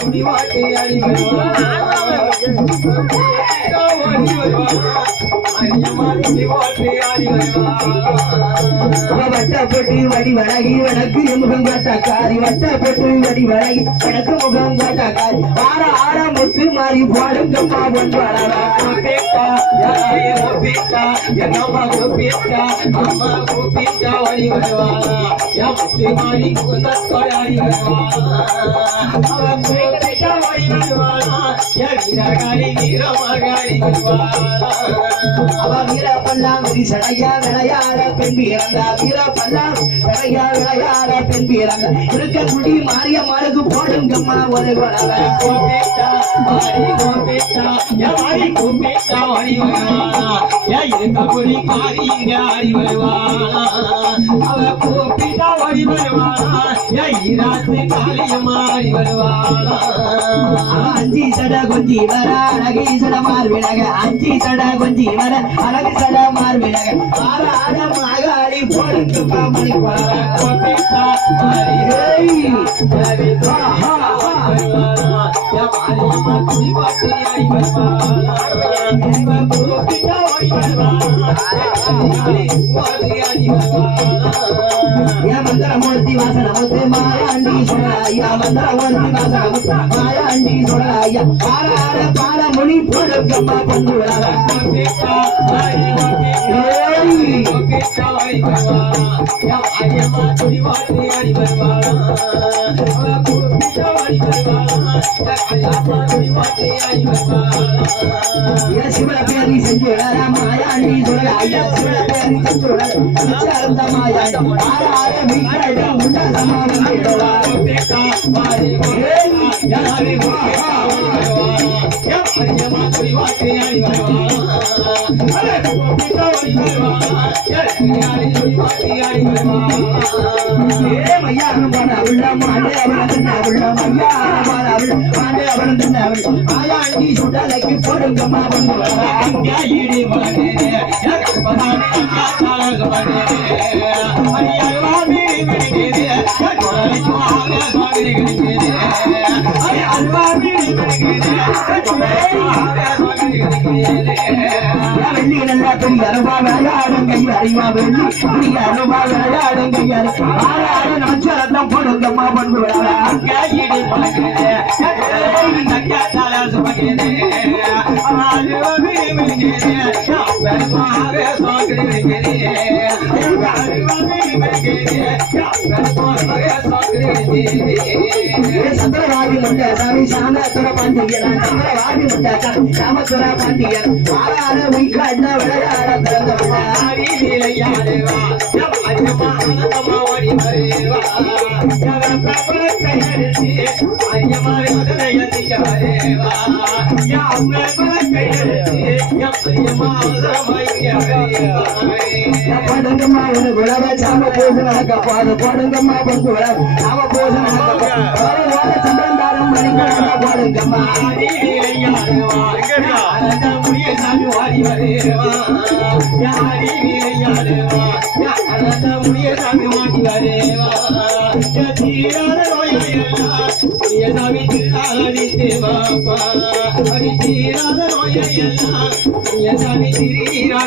குடிவாட்டை அடி வருவான் வட்டப்பட்டு வடி வழகி வடக்கு முகம் காட்டாக்காரி வட்டப்பட்டு வடி வழகி வடக்கு முகம் காட்டாக்காரி ஆற ஆற முத்து மாறி பாடுங்கம்மா ஒன்றாடா என்னம்மா கூப்பிட்டா அம்மா கூப்பிட்டா வடி வருவானா என் முத்து மாறி குந்தத்தோடாடி வருவானா அவன் கூப்பிட்டா வடி வருவானா என் வீரகாரி வீரமகாரி வருவானா அவன் வீரப்பல்லாம் சடையா விளையாட பெண் பிறந்தா வீரப்பல்லாம் சடையா விளையாட பெண் பிறந்த இருக்க குடி மாரியம்மனுக்கு போடுங்கம்மா ஒரு கூப்பிட்டா மாறி கூப்பிட்டா என் மாறி கூப்பிட்டா வடி வருவானா என் இருக்க குடி மாறி ஆடி வருவானா அவ கூப்பிட்டா வடி வருவானா என் ஈராத்து காளியம்மா ஆடி வருவானா அஞ்சி சட கொஞ்சி வர அழகி சட மார்பிழக அஞ்சி சட கொஞ்சி வர அழகு சட மார்பிழக ஆற ஆட மாகாளி போடுங்கம்மா மணி கூப்பிட்டா மாறி மாரியம்மா குடிபாட்டு ஆடி வருவானா கூப்பிட்டா வடி வருவானா மந்திரமூர்த்தி வாசனமுத்து மாயாண்டி சொல்லாயா மந்திரமூர்த்தி வாசனமுத்து மாயாண்டி சொல்லாயா ஆறார பாலமுனி போடுங்கம்மா பங்குடாத சிவல பேரி செஞ்சு மாயாண்டி சொல்லாயா சிவல பேரி செஞ்சு மாயாண்டி ஆறார வீட்டாட முண்டா சமாதம் சுடலைக்கு போடுங்கம்மா வெள்ளி நல்லா பெரிய அனுபவ விளையாடுங்க அறிவா வெள்ளி பெரிய அனுபவ விளையாடுங்க நச்சரத்தான் போடுங்கம்மா பண்பு சந்திரவாதி முட்ட சாமி சாமத்துர பாண்டியன் சந்திரவாதி முட்ட சாமத்துர பாண்டியன் ஆறார வீக்காட்ட விளையாட போடுங்கம்மா உனக்கு உழவ சாம போது நடக்க போது போடுங்கம்மா பொங்கு உழவ சாம போது நடக்க சந்திரந்தாரம் மணிக்கணக்க போடுங்கம்மா சாமி வாடி வருவா சாமி மாட்டி வருவா தீராத சாமி திருநாளி தேவா தீராத நோயெல்லாம் சாமி திரீரா